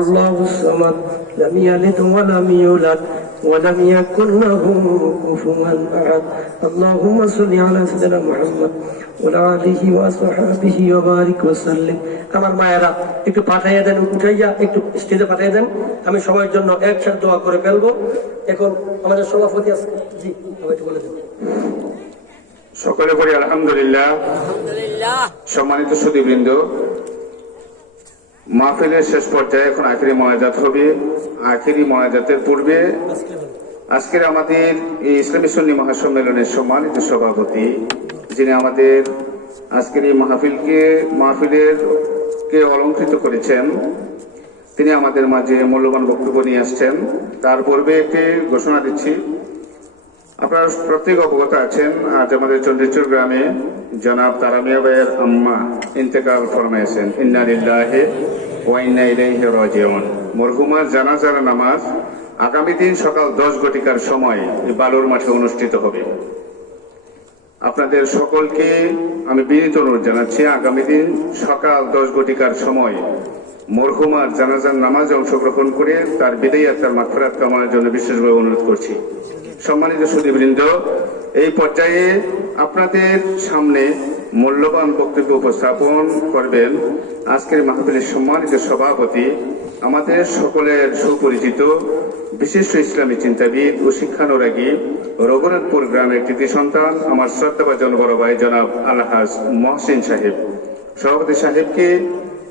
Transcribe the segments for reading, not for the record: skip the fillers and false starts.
الله الصمد لم يلد ولم يولد ولم يكن له كفوا أحد اللهم صل على سيدنا محمد وعلى آله وصحبه وبارك وسلم আমার মায়েরা একটু পাঠাইয়া দেন, উঠাইয়া একটু স্টেজে পাঠিয়ে দেন। আমি সবার জন্য একসাথে দোয়া করে ফেলবো। এখন আমাদের সভাপতি আছে, জি একটু বলে দেন। সকলে পড়ি আলহামদুলিল্লাহ। সম্মানিত সুধীবৃন্দ, মাহফিলের শেষ পর্যায়ে এখন আখিরি মোনাজাত হবে। আখিরি মোনাজাতের পূর্বে আজকের আমাদের এই ইসলামী সুন্নি মহাসম্মেলনের সম্মানিত সভাপতি, যিনি আমাদের আজকের এই মাহফিলের অলঙ্কৃত করেছেন, তিনি আমাদের মাঝে মূল্যবান বক্তব্য নিয়ে আসছেন। তার পূর্বে একটি ঘোষণা দিচ্ছি। আপনারা প্রত্যেক অবগত আছেন, আজ আমাদের চন্দ্রচূড় গ্রামে জনাব তারামিয়া ভাইয়ের আম্মা ইন্তেকাল ফরমাইছেন। ইন্না লিল্লাহি ওয়া ইন্না ইলাইহি রাজিউন। মরহুমার জানাজার নামাজ আগামী দিন সকাল 10 ঘটিকার সময় বালুর মাঠে অনুষ্ঠিত হবে। আপনাদের সকলকে আমি বিনীত অনুরোধ জানাচ্ছি, আগামী দিন সকাল 10 ঘটিকার সময় মরহুমার জানাজার নামাজে অংশগ্রহণ করে তার বিদায়ী আত্মার মাগফিরাত কামনার জন্য বিশেষভাবে অনুরোধ করছি। সম্মানিত সুধীবৃন্দ, এই পর্যায়ে আপনাদের সামনে মূল্যবান বক্তব্য উপস্থাপন করবেন আজকের মাহফিলের সম্মানিত সভাপতি, আমাদের সকলের সুপরিচিত বিশিষ্ট ইসলামী চিন্তাবিদ ও শিক্ষানুরাগী, রঘুনাথপুর গ্রামের কৃতি সন্তান, আমার শ্রদ্ধাভাজন বড় ভাই জনাব আলহাজ মহসিন সাহেব। সভাপতি সাহেবকে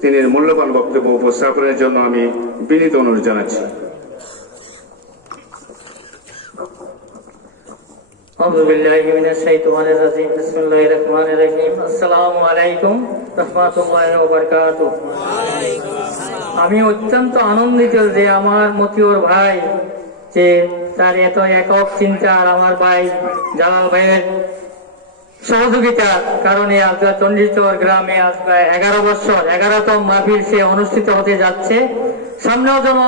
তিনি মূল্যবান বক্তব্য উপস্থাপনের জন্য আমি বিনীত অনুরোধ জানাচ্ছি। أعوذ بالله من الشيطان الرجيم بسم الله الرحمن الرحيم السلام عليكم ورحمة الله وبركاته। আমি অত্যন্ত আনন্দিত যে আমার মতিউর ভাই, যে তার এত একক চিন্তা আর আমার ভাই জালাল ভাইয়ের সহযোগিতার কারণে আজ চণ্ডীচর গ্রামে আজ প্রায় 11 বছর 11তম মাহফিল সে অনুষ্ঠিত হতে যাচ্ছে। সামনেও যেন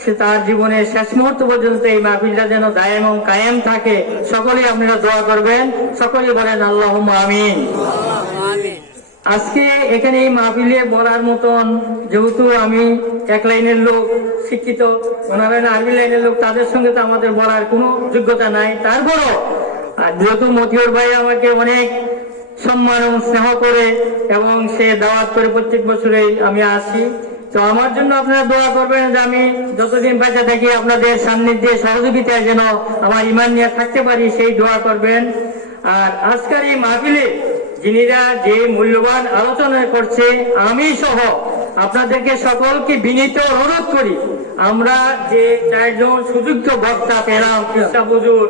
সে তার জীবনের শেষ মুহূর্ত পর্যন্ত এই মাহফিলটা যেন দায়েম এবং কায়েম থাকে। সকলেই আপনারা দোয়া করবেন, সকলেই বলেন আল্লাহুম্মা আমিন। আজকে এখানে এই মাহফিলে বলার মতন, যেহেতু আমি এক লাইনের লোক, শিক্ষিত, ওনারা আরবি লাইনের লোক, তাদের সঙ্গে তো আমাদের বলার কোনো যোগ্যতা নাই। তারপরও আর যেহেতু মতিউর ভাই আমাকে অনেক সম্মান এবং স্নেহ করে এবং সে দাওয়াত করে প্রত্যেক বছরেই আমি আসি, তো আমার জন্য আপনারা দোয়া করবেন যে আমি যতদিন বেঁচে থাকি আপনাদের সান্নিধ্যে সহযোগিতায় যেন আমার ঈমান নিয়ে থাকতে পারি, সেই দোয়া করবেন। আর আজকের এই মাহফিলে যিনিরা যে মূল্যবান আলোচনা করছে, আমি সহ আপনাদেরকে সকলকে বিনীত অনুরোধ করি, আমরা যে 4 জন সুযোগ্য বক্তা পেলাম, কৃষ্ণা হুজুর,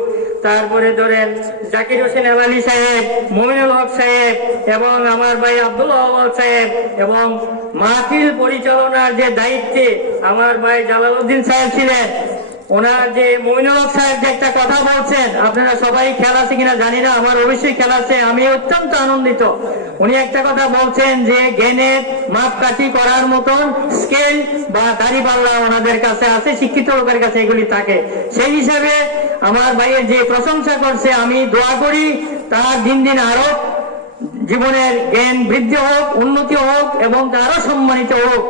তারপরে ধরেন জাকির হোসেন আলী সাহেব, মমিনুল হক সাহেব এবং আমার ভাই আব্দুল্লাহ আওয়াল সাহেব, এবং মাহফিল পরিচালনার যে দায়িত্বে আমার ভাই জালালউদ্দিন সাহেব ছিলেন, ওনার যে মমিনুল হক সাহেব যে একটা কথা বলছেন, আপনারা সবাই খেয়াল আছে কিনা জানি না, আমার অবশ্যই খেয়াল আছে। আমি অত্যন্ত আনন্দিত। উনি একটা কথা বলছেন যে জ্ঞানের মাপকাঠি করার মতন স্কেল বা দাড়িপাল্লা ওনাদের কাছে আছে, শিক্ষিত লোকের কাছে এগুলি থাকে। সেই হিসাবে আমার ভাইয়ের যে প্রশংসা করছে, আমি দোয়া করি তার দিন দিন আরো জীবনের জ্ঞান বৃদ্ধি হোক, উন্নতি হোক এবং আরো সম্মানিত হোক।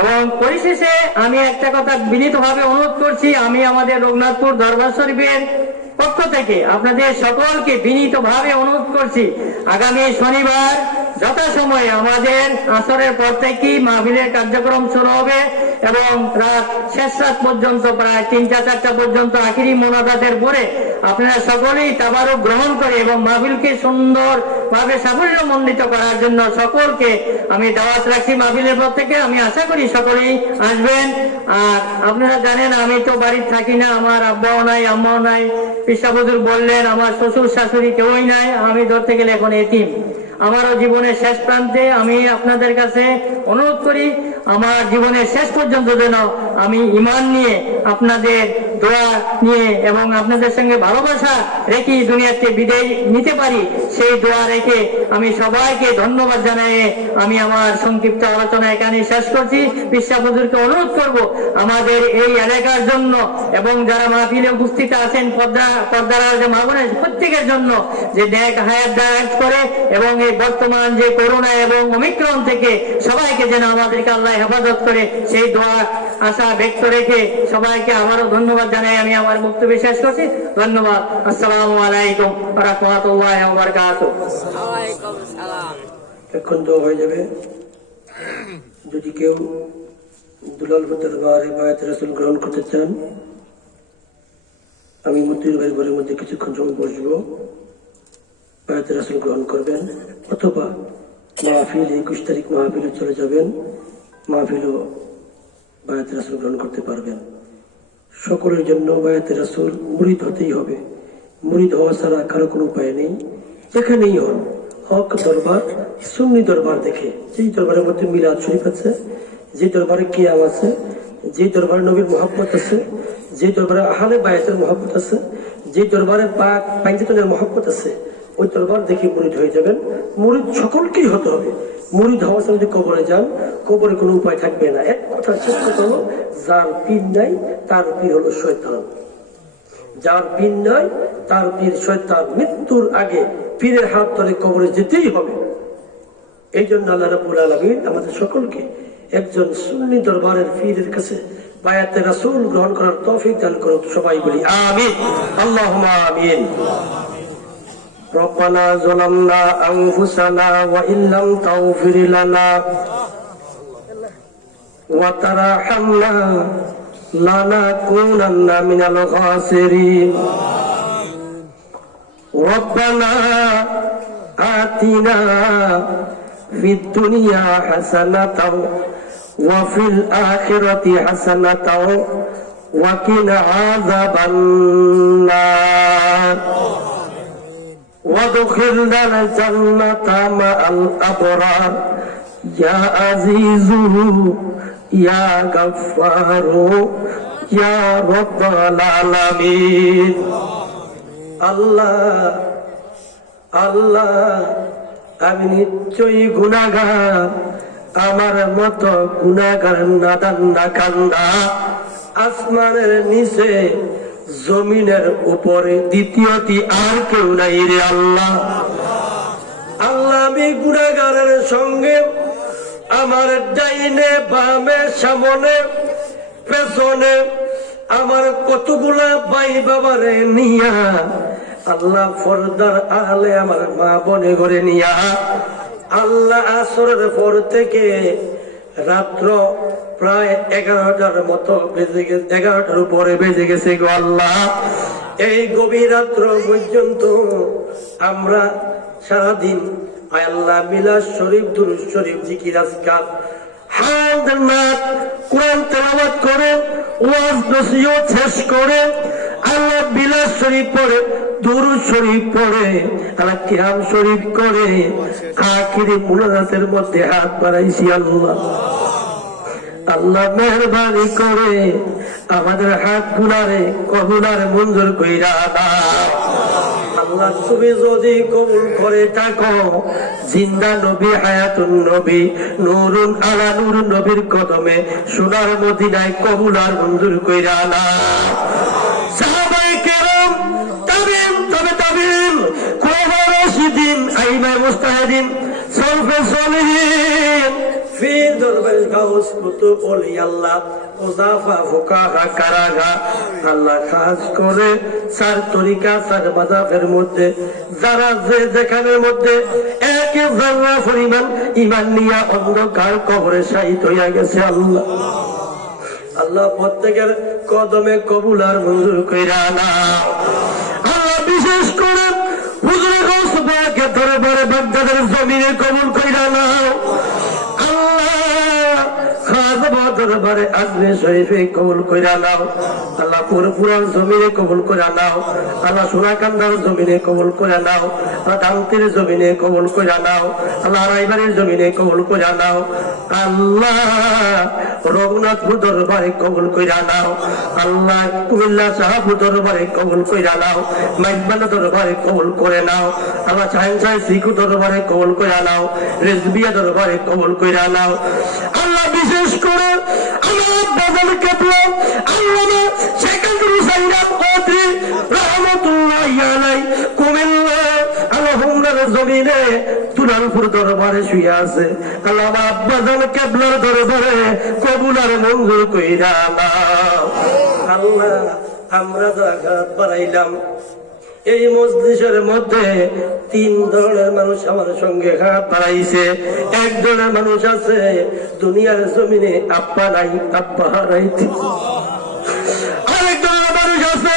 এবং পরিশেষে আমি একটা কথা বিনীতভাবে অনুরোধ করছি, আমি আমাদের রঘুনাথপুর দরবার শরীফের পক্ষ থেকে আপনাদের সকলকে বিনীতভাবে অনুরোধ করছি, আগামী শনিবার যথাসময়ে আমাদের আসরের পর থেকেই মাহফিলের কার্যক্রম শুরু হবে এবং শেষ রাত পর্যন্ত প্রায় 3টা-4টা পর্যন্ত আখিরি মোনাজাতের পরে আপনারা সকলেই তাবারুক গ্রহণ করে এবং মাহফিলকে সুন্দরভাবে সাফল্যমণ্ডিত করার জন্য সকলকে আমি দাওয়াত রাখছি মাহফিলের পর থেকে। আমি আশা করি সকলেই আসবেন। আর আপনারা জানেন আমি তো বাড়িতে থাকি না, আমার আব্বাও নাই, আম্মাও নাই, পিসা হুজুর বললেন আমার শ্বশুর শাশুড়ি কেউই নাই, আমি ধরতে গেলে এখন এতিম। আমারও জীবনের শেষ প্রান্তে আমি আপনাদের কাছে অনুরোধ করি, আমার জীবনের শেষ পর্যন্ত যেন আমি ঈমান নিয়ে আপনাদের দোয়া নিয়ে এবং আপনাদের সঙ্গে ভালোবাসা রেখে দুনিয়াতে বিদায় নিতে পারি, সেই দোয়া রেখে আমি সবাইকে ধন্যবাদ জানাই আমি আমার সংক্ষিপ্ত আলোচনা এখানে শেষ করছি। বিশ্বাস হুজুরকে অনুরোধ করব আমাদের এই এলাকার জন্য এবং যারা মাহফিলে উপস্থিত আছেন পর্দার যে মা বোনের প্রত্যেকের জন্য যে নেক হায়াত দারাজ করে এবং এই বর্তমান যে করোনা এবং ওমিক্রন থেকে সবাইকে যেন আমাদেরকে আল্লাহ হেফাজত করে, সেই দোয়া আশা ব্যক্ত রেখে সবাইকে আবারও ধন্যবাদ জানাই আমি আমার বক্তব্য শেষ করছি। ধন্যবাদ। আসসালামু আলাইকুম ওয়া রাহমাতুল্লাহি ওয়া বারাকাতুহু। এখন তো হয়ে যাবে। যদি কেউ দুলালপুর দরবারে বায়াত রাসূল গ্রহণ করতে চান, আমি মুদ্দির ভাই ঘরের মধ্যে কিছুক্ষণ সময় বসবো, বায়াত রাসূল গ্রহণ করবেন, অথবা মাহফিল 21 তারিখ মাহফিলে চলে যাবেন, মাহফিলও বায়াত রাসূল গ্রহণ করতে পারবেন। সকলের জন্য বায়াত রাসূল মুরিদ হতেই হবে। মুরিদ হওয়া ছাড়া কারো কোনো উপায় নেই। যেখানেই হন, হক দরবার, সুন্নি দরবার দেখে, যেই দরবারের মধ্যে মিলাদ শরীফ আছে, যে দরবারে কিয়াম আছে, যে দরবারে নবীর মহব্বত আছে, যে দরবারে আহলে বায়াতের মহব্বত আছে, যে দরবারে পাক পাঞ্জাতনের মহব্বত আছে, ওই দরবার দেখে মুরিদ হয়ে যাবেন। মুরিদ সকলকেই হতে হবে। মুরিদ হওয়া ছাড়া যদি কবরে যান, কবরে কোনো উপায় থাকবে না। এক কথা শেষ কথা হলো, যার পীর নাই তার পীর হলো শয়তান। যার পীর নাই তার পীর শয়তান। মৃত্যুর আগে পীরের হাত ধরে কবরে যেতেই হবে। এই জন্য আল্লাহ রাব্বুল আলামিন আমাদের সকলকে একজন সুন্নি দরবারের পীরের কাছে বায়াতে রাসূল গ্রহণ করার তৌফিক দান করুন। সবাই বলি আমিন, আল্লাহুম্মা আমিন। ربنا ظلمنا أنفسنا وإن لم تغفر لنا وترحمنا لنكونن من الخاسرين ربنا آتنا في الدنيا حسنة وفي الآخرة حسنة وقنا عذاب النار وادخلنا الجنة مع الأبرار يا عزيز يا غفار يا رب العالمين আল্লাহ আল্লাহ, আমি নিশ্চয়ই গুনাহগার, আমার মতো গুনাহগার নাদান নাকান্দা আসমানের নিচে জমিনের উপরে দ্বিতীয়টি আর কেউ নাই রে আল্লাহ। আল্লাহ, আমি গুনাহগারের সঙ্গে আমার ডাইনে বামে সামনে পেছনে আমার কতগুলা ভাই বাবারে নিয়া, আল্লাহ পর্দার আড়ালে আমার মা বোনে ঘরে নিয়া, আল্লাহ আসরের পর থেকে রাত্র প্রায় 11টার মতো বেজে গেছে, 11টার উপরে বেজে গেছে গো আল্লাহ। এই গভীর রাত্র পর্যন্ত আমরা সারাদিন আয় আল্লাহ মিলাদ শরীফ, দুরূদ শরীফ, জিকির আজকার, হামদ নাত, কোরআন তেলাওয়াত করে, ওয়াজ নসিহত শেষ করে, আল্লাহ বিলাস শরীফ পড়ে, দুরূদ শরীফ পড়ে, আল্লাহ কিরাম শরীফ করে, আখিরি মুনাজাতের মধ্যে হাত বাড়াইছি আল্লাহ। আল্লাহ মেহরবানি করে আমাদের হাত গুলারে কবুলার মঞ্জুর কইরা দাও আল্লাহ। তুমি যদি কবুল করে থাকো, জিন্দা নবী, হায়াতুন নবী, নূরুন আলা নূর নবীর কদমে সোনার মদিনায় কবুলার মঞ্জুর কইরা দাও। সাহাবায়ে কেরাম, তাবিঈন, তবে তাবিঈন, খুলাফায়ে রাশিদিন, আইমায়ে মুজতাহিদিন, সালফে সালিহিন, ফির দরবারে গাউস কুতুব ওলি আল্লাহ, মুজাফা ফুকাহা কারাগা, আল্লাহ খাস করে চার তরিকা, চার মাযহাবের মধ্যে যারা যে যেখানের মধ্যে এক যারা পরিমাণ ঈমান নিয়ে অন্ধকার কবরে শাহীদ হইয়া গেছে আল্লাহ, আল্লাহ প্রত্যেকের কদমে কবুল আর মঞ্জুর কইরা নাও আল্লাহ। বিশেষ করে হুজুরে গাউস পাকের দরবারে বাগদাদের জমিনে কবুল কইরা নাও আল্লাহ। খাস দরবারে আজমির শরীফে কবুল কইরা নাও আল্লাহ, পুরপুরার জমিনে কবুল কইরা নাও আল্লাহ, সোনাকান্দার জমিনে কবুল কইরা নাও আল্লাহ, ডাংতির জমিনে কবুল কইরা নাও আল্লাহ, রায়বাড়ির জমিনে কবুল কইরা নাও আল্লাহ, রঘুনাথপুর দরবারে কবুল কইরা নাও আল্লাহ, কুমিল্লা শাহপুর দরবারে কবুল কইরা নাও, মাইকবান্না দরবারে কবুল করে নাও আল্লাহ, শাহিনশাহ শিখু দরবারে কবুল কইরা নাও, রেজবিয়া দরবারে কবুল কইরা নাও আল্লাহ। বিশেষ করে আমার বাজার কেবলা আল্লামা শেখ আব্দুল হুসাইন কাদরী রাহমাতুল্লাহি আলাইহি কুমিল্লা আল্লাহ হুমরার জমিনে তুরানপুর দরবারে শুয়ে আছে আল্লাহ, আমার বাজার কেবলার দরবারে কবুল আর মঞ্জুর কইরা নাও আল্লাহ। আমরা জাকাত বাড়াইলাম, এই মজলিসের মধ্যে 3 ধরনের মানুষ আমার সঙ্গে হাত বাড়াইছে। এক ধরনের মানুষ আছে দুনিয়ার জমিনে আব্বা নাই, আব্বা হারাইতে। আরেক ধরনের মানুষ আছে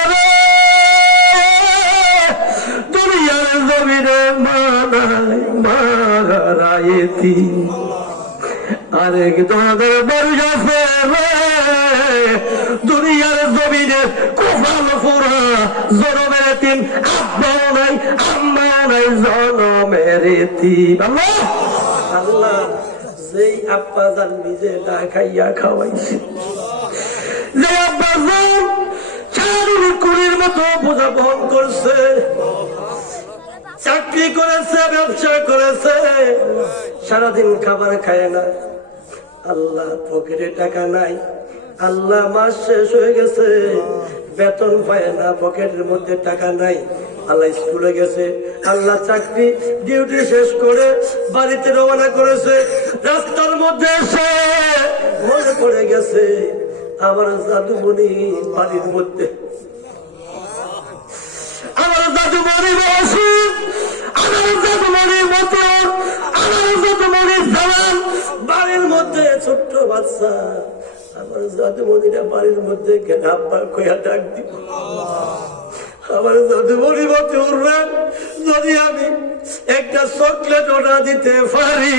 দুনিয়ার জমিনে মা নাই, মা হারাইতি। আরেক ধরনের মানুষ আছে দুনিয়ার জমিনে কুফাল ফুরা জনমের তিন, আব্বাও নাই আম্মা নাই জনমের তিন। আল্লাহ আল্লাহ, যেই আব্বা জান নিজে না খাইয়া খাওয়াইছে, যে আব্বা জান শারীরিক কুড়ির মতো বোঝা বহন করছে, চাকরি করেছে, ব্যবসা করেছে, সারাদিন খাবার খায় না, আল্লাহ পকেটে টাকা নাই, আল্লাহ মাস শেষ হয়ে গেছে, বেতন পায় না, পকেটের মধ্যে টাকা নাই, আল্লাহ স্কুলে গেছে, আল্লাহ চাকরি ডিউটি শেষ করে বাড়িতে রওনা করেছে, রাস্তার মধ্যে এসে মনে পড়ে গেছে আমার জাদুমণি বাড়ির মধ্যে, আমার জাদুমণি বসে, আমার জাদুমণি মতো, আমার জাদুমণি জালাল বাড়ির মধ্যে, ছোট্ট বাচ্চা আমার জাদুমণিরা বাড়ির মধ্যে কেন আব্বা কইয়া ডাক দিব, আমার জাদুমণি মতো উঠবেন, যদি আমি একটা চকলেট অর্ডার দিতে পারি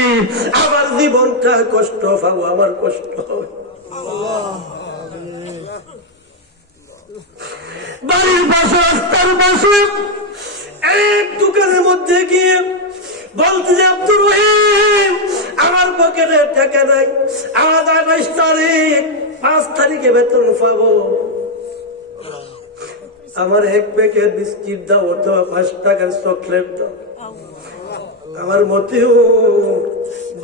আমার জীবনটা কষ্ট পাবো, আমার কষ্ট হবে। বাড়ির পাশে রাস্তার পাশে এক দোকানের মধ্যে গিয়ে বলতে যে আব্দুর রহিম আমার পকেটে টাকা নাই, আমার 28 তারিখ 5 তারিখে বেতন পাবো, আমার 1 প্যাকেট বিস্কিট দাও অথবা 5 টাকার চকলেট দাও। আমার মতেও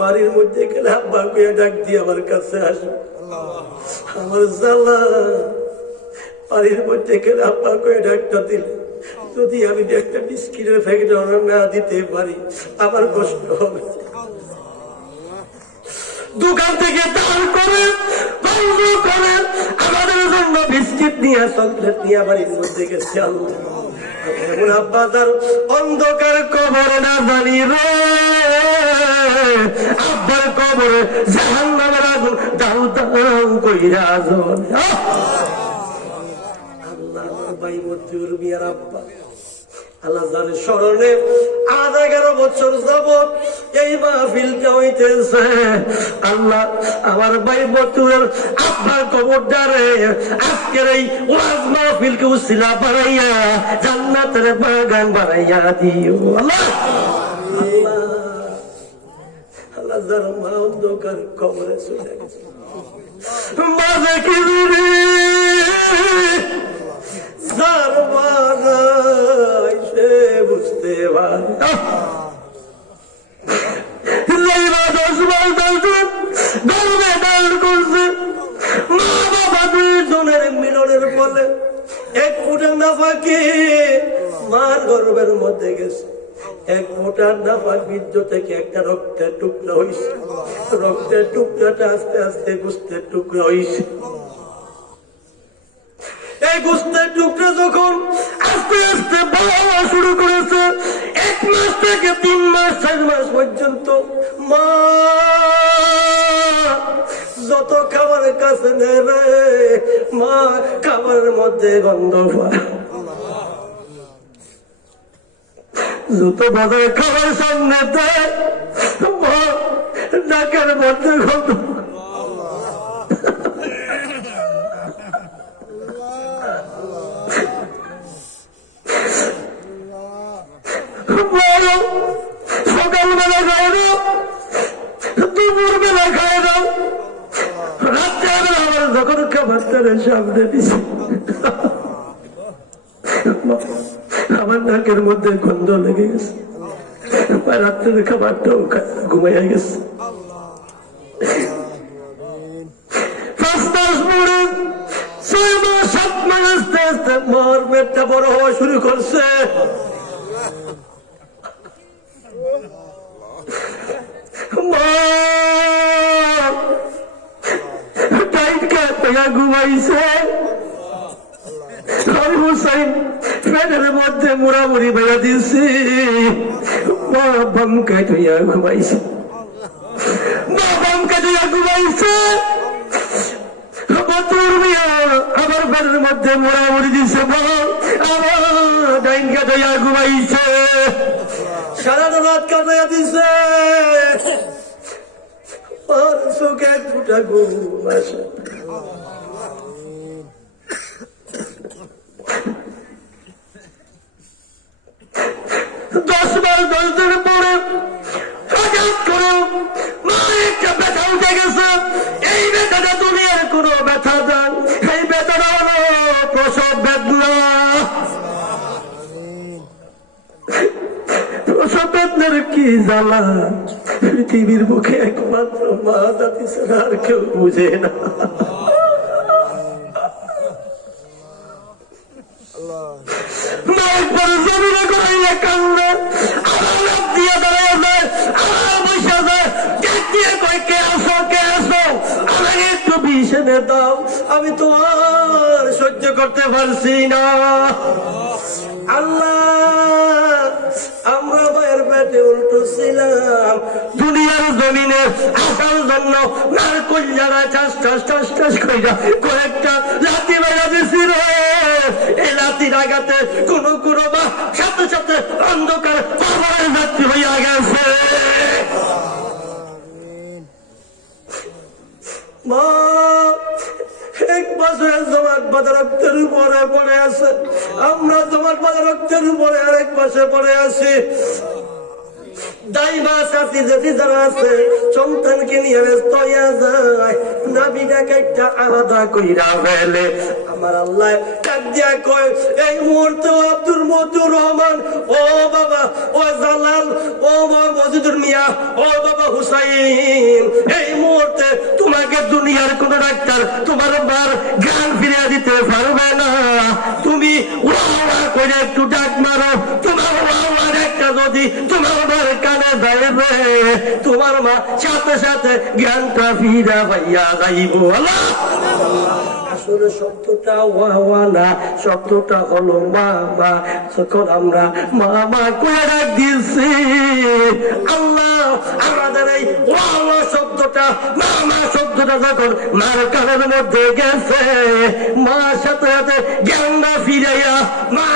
বাড়ির মধ্যে গেলে আব্বা কইয়া ডাক দিয়ে আমার কাছে আসবে, আমার জ্বালা বাড়ির মধ্যে গেলে আব্বা কইয়া ডাকটা দিলে যদি আমি একটা বিস্কিটের প্যাকেট অর্ডার না দিতে পারি আমার কষ্ট হবে। দোকান থেকে দান করে আমাদের জন্য বিস্কিট নিয়ে চকলেট নিয়ে বাড়ির মধ্যে গেছে। এমন আব্বা তার অন্ধকার কবরে না জানি রে, আব্বার কবরে জাহান্নামের আগুন দাউ দাউ কইরা জ্বলে। আল্লাহ আমার ভাই মতিউর মিয়ার আব্বা আল্লাহ জানে স্মরণে 11 বছর যাবত এই মাহফিলটা হইতেছে। আল্লাহ আমার ভাই মতিউরের আব্বার কবরটারে আজকের এই ওয়াজ মাহফিলকে উসিলা বানাইয়া জান্নাতের বাগান বানাইয়া দিও আল্লাহ। আল্লাহ আল্লাহ যার মা অন্ধকার কবরে চলে গেছে, মাঝে কি যার মারাই সে বুঝতে পারে 10 বার গর্বে দাঁড় করছে, মা বাবা 2 জনের মিলনের ফলে 1 ফুটের নাফাকে মার গর্বের মধ্যে গেছে। 1 ফুটার নাফাক বীর্য থেকে একটা রক্তের টুকরা হয়েছে, রক্তের টুকরাটা আস্তে আস্তে গোস্তের টুকরা হয়েছে। এই গোস্তের টুকরা যখন আস্তে আস্তে বড় হওয়া শুরু করেছে, 1 মাস থেকে 3 মাস 4 মাস পর্যন্ত মা যত খাবারের কাছে নেয় রে, মা খাবারের মধ্যে গন্ধ পায়, যত বাজারে খাবার সামনে দেয় মা নাকের মধ্যে গন্ধ। খাবারটারে সামনে দিছে, আমার নাকের মধ্যে গন্ধ লেগে গেছে, রাত্রের খাবারটাও ঘুমাইয়া গেছে। 5 মাস পরে 6 মাস 7 মাস আস্তে আস্তে মার পেটটা বড় হওয়া শুরু করছে। ঘুমাইছে, আমি হুসাইন পেটের মধ্যে মুড়ামুড়ি বেড়া দিয়েছি, মা বাম কাটিয়া ঘুমাইছে, মা বাম কাটিয়া ঘুমাইছে, আমার পেটের মধ্যে মুড়ামুড়ি দিছে, মা আমার ডাইন কাটিয়া ঘুমাইছে, সারাটা রাত কাটাইয়া দিছে, আর চোখে ফুটা ঘুম আসে। দশ দিন পরে হঠাৎ করে মার একটা ব্যথা উঠে গেছে। এই ব্যথাটা দুনিয়ার কোনো ব্যথা দেন, এই ব্যথাটা হলো প্রসব বেদনা। প্রসব বেদনার কি জ্বালা পৃথিবীর মুখে একমাত্র মা দাদি ছাড়া আর কেউ বুঝে না। আমি তো আর সহ্য করতে পারছি না। আল্লাহ, আমরা মায়ের পেটে উল্টো ছিলাম, দুনিয়ার জমিনে আসার জন্য মার কল্যাণা চাষ টাস টাস টাস কইরা কয়েকটা লাথি মেরা দিছিল। এই লাথির আঘাতে কোন কোন মা সাথে সাথে অন্ধকার কবরের যাত্রী হইয়া গেছে। মা এক বছরের জমাট বাঁধা রক্তের উপরে পড়ে আছে, আমরা জমাট বাঁধা রক্তের উপরে আরেক পাশে পড়ে আছি। দাইমা চাচি জেঠি যারা আছে সন্তানকে নিয়ে ব্যস্ত হইয়া যায়, নাবিটাকে একটা আলাদা কইরা ফেলে। আমার আল্লাহ ডাক দিয়া কয়, এই মুহূর্তে আব্দুল মতিউর রহমান, ও বাবা, ও জালাল, ও মজিদুর মিয়া, ও বাবা হুসাইন, এই মুহূর্তে তোমাকে দুনিয়ার কোন ডাক্তার তোমার বার জ্ঞান ফিরিয়ে দিতে পারবে না। তুমি ওয়া করে একটু ডাক মারো, তোমার ওয়ার একটা যদি তোমার বার কানে যাইবে, তোমার মা সাথে সাথে জ্ঞানটা ফিরা পাইয়া যাইব। আল্লাহ, আসলে শব্দটা ওয়া না, শব্দটা হলো মা। যখন আমরা মা করে ডাক দিয়েছি, আল্লাহ আমাদের এই ওয়া শব্দটা, মা শব্দটা যখন মার কানের মধ্যে গেছে, মার সাথে সাথে জ্ঞানটা ফিরাইয়া মা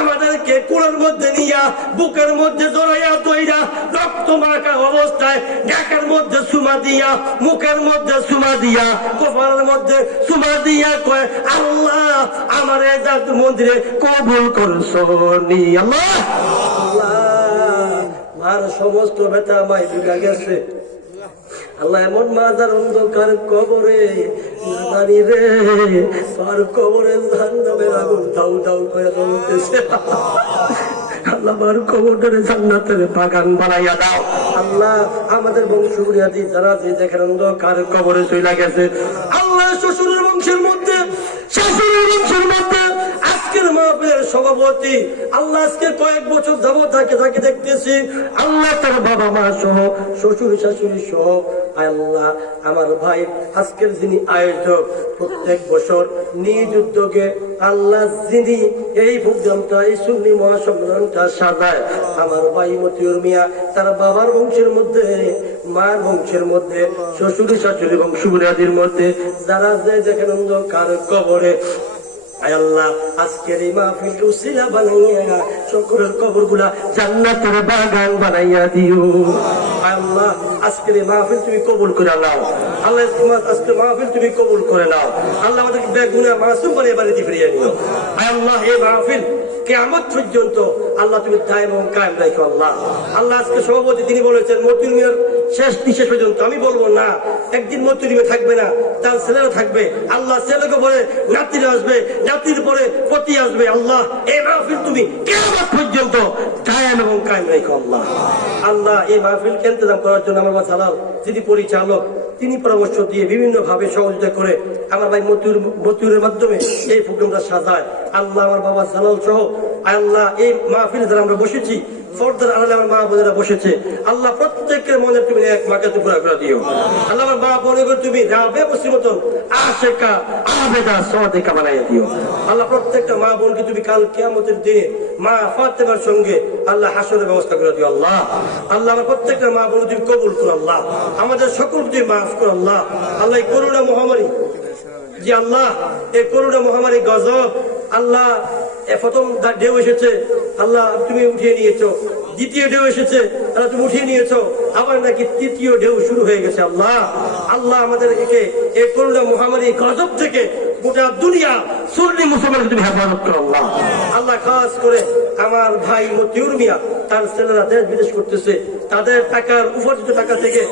আমাদেরকে কোলের মধ্যে নিয়া বুকের মধ্যে জড়াইয়া তৈরা রক্ত মাখা অবস্থায় ডাকের মধ্যে সুমা দিয়া, মুখের মধ্যে সুমা দিয়া, কপালের মধ্যে সুমা দিয়া কয়, আল্লাহ আমার এই জাত মন্দিরে কবুল করছো নি। আল্লাহ, মার সমস্ত ব্যথা মাই ঢুকা গেছে। আল্লাহ, এমন মাজার অন্ধকার কবরে জানি রে, তার কবরে জাহান্নামের আগুন দাউ দাউ করে জ্বলতেছে। আল্লাহ, আমার কবরটারে জান্নাতের বাগান বানাইয়া দাও। আল্লাহ, আমাদের বংশগুলিয়াদি যারা যে দেখেন অন্ধকার কবরে চইলা গেছে, আল্লাহ শ্বশুরের বংশের মধ্যে, শাশুড়ির বংশের মধ্যে আজকের মাহফিলের সভাপতি, আল্লাহ আজকে কয়েক বছর যাবত তাকে দেখতেছি, আল্লাহ তার বাবা মা সহ শ্বশুর শাশুড়ি সহ, আল্লাহ আমার ভাই আজকের যিনি আয়োজক, প্রত্যেক বছর নিজ উদ্যোগে আল্লাহ যিনি এই প্রোগ্রামটা, এই সুন্নি মহাসম্মেলনটা সাজায়, আমার ভাই মতিউর মিয়া তার বাবার বংশের মধ্যে, মার বংশের মধ্যে, শ্বশুর শাশুড়ি বংশগুলিয়াদির মধ্যে যারা যে দেখেন অন্ধকার কবরে, আল্লাহ আজকের এই মাহফিলকে উসিলা বানাইয়া সকলের কবরগুলা জান্নাতের বাগান বানাইয়া দিও। আল্লাহ আজকের এই মাহফিল তুমি কবুল করে নাও। আল্লাহ আজকের মাহফিল তুমি কবুল করে নাও। আল্লাহ আমাদেরকে বেগুনাহ মাসুম বানিয়ে বাড়িতে ফিরিয়ে নিও। আল্লাহ এই মাহফিল কিয়ামত পর্যন্ত আল্লাহ তুমি দায়েম এবং কায়েম রাখো। আল্লাহ আল্লাহ আজকে সভাপতি তিনি বলেছেন মতিউর মিয়ার শেষ নিঃশ্বাস পর্যন্ত। আমি বলবো না, একদিন মতুরিমে থাকবে না, তার ছেলেরা থাকবে। আল্লাহ ছেলেকে পরে নাতিরা আসবে, নাতির পরে পতি আসবে। আল্লাহ এই মাহফিল তুমি কিয়ামত পর্যন্ত কায়েম এবং কায়েম রেখো আল্লাহ। আল্লাহ এই মাহফিলকে ইন্তজাম করার জন্য আমার জালাল যিনি পরিচালক, তিনি পরামর্শ দিয়ে বিভিন্ন ভাবে সহযোগিতা করে আমার ভাই মতিউরের মাধ্যমে এই প্রোগ্রামটা সাজায়। আল্লাহ আমার বাবা জালাল সহ আল্লাহ এই মাহফিলে যারা আমরা বসেছি, ফর্দার আড়ালে আমার মা বোনেরা বসেছে, আল্লাহ প্রত্যেকের মনে তুমি এক মাকে পুরা করে দিও। আল্লাহ আমার মা বোনের তুমি রাবে মুসলিমতন আশেকা আবেদা সাদিকা বানাইয়া দিও। আল্লাহ প্রত্যেকটা মা বোনকে তুমি কাল কিয়ামতের দিনে মা ফাতেমার সঙ্গে আল্লাহ হাসরের ব্যবস্থা করে দিও আল্লাহ। আল্লাহ আমার প্রত্যেকটা মা বোন তুমি কবুল করো আল্লাহ, আমাদের সকলকে তুমি মাফ করো আল্লাহ। আল্লাহ এই করোনা মহামারী, জি আল্লাহ এই করোনা মহামারী গজব আল্লাহ, প্রথম ঢেউ এসেছে আল্লাহ তুমি উঠিয়ে নিয়েছো, দ্বিতীয় ঢেউ এসেছে আল্লাহ তুমি উঠিয়ে নিয়েছো, আবার নাকি তৃতীয় ঢেউ শুরু হয়ে গেছে আল্লাহ। আল্লাহ আমাদের একে এই করোনা মহামারী গজব থেকে গোটা দুনিয়া সুন্নি মুসলমান তুমি হেফাজত করো আল্লাহ। আল্লাহ খাস করে আমার ভাই মতিউর মিয়া, তার ছেলেরা দেশ বিদেশ করতেছে, তাদের টাকার উপার্জিত টাকা থেকে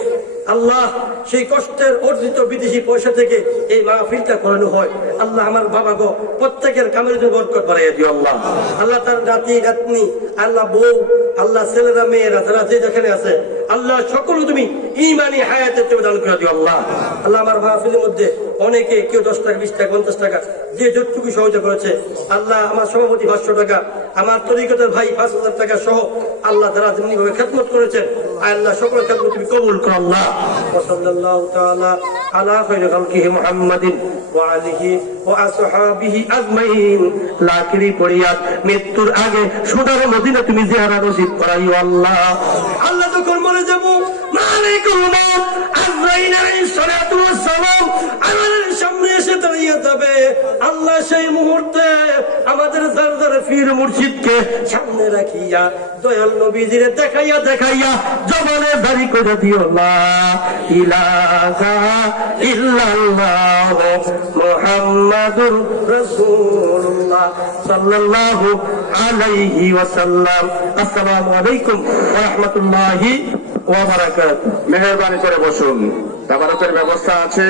আল্লাহ সেই কষ্টের অর্জিত বিদেশি পয়সা থেকে এই মাহফিলটা করানো হয়। আল্লাহ আমার বাবা গো প্রত্যেকের কামের জন্য বরকত বাড়াইয়া দিও আল্লাহ। আল্লাহ তার নাতি নাতনি, আল্লাহ বউ, আল্লাহ ছেলেরা মেয়েরা যারা যে যেখানে আছে আল্লাহ সকল তুমি ইমানি হায়াতের তুমি দান করে দিও আল্লাহ। আল্লাহ আমার মাহফিলের মধ্যে অনেকে কেউ 10 টাকা 20 টাকা 50 টাকা যে যতটুকু সহযোগিতা করেছে আল্লাহ, আমার সভাপতি 500 টাকা, আমার তরিকতের ভাই 5000 টাকা সহ আল্লাহ যারা যেমনি ভাবে খেদমত করেছেন আল্লাহ সকলের খেদমত তুমি কবুল করো আল্লাহ। সাল্লাল্লাহু তাআলা আলা খায়রি খালকিহি মুহাম্মাদিন ওয়া আলিহি ওয়া আসহাবিহি আজমাইন। লাকিরি পড়িয়া মৃত্যুর আগে সুদার মদিনা তুমি জিয়ারত নসিব করাইও আল্লাহ। আল্লাহ যখন মরে যাব মালিকুল মউত আজরাইল আলাইহিস সালাতু ওয়াস সালাম আমাদের সামনে এসে দাঁড়িয়ে যাবে। আল্লাহ সেই মুহূর্তে আমাদের জারদার পীর মুর্শিদকে সামনে রাখিয়া দয়াল নবীজিরে দেখাইয়া দেখাইয়া জবানে দাঁড়ি করে দিও লা ইলাহা ইল্লাল্লাহ মুহাম্মাদুর রাসূলুল্লাহ সাল্লাল্লাহু আলাইহি ওয়াসাল্লাম। আসসালামু আলাইকুম ওয়া রাহমাতুল্লাহি ওয়া বারাকাতুহু। মেহেরবানি করে বসুন, তাবারকের ব্যবস্থা আছে।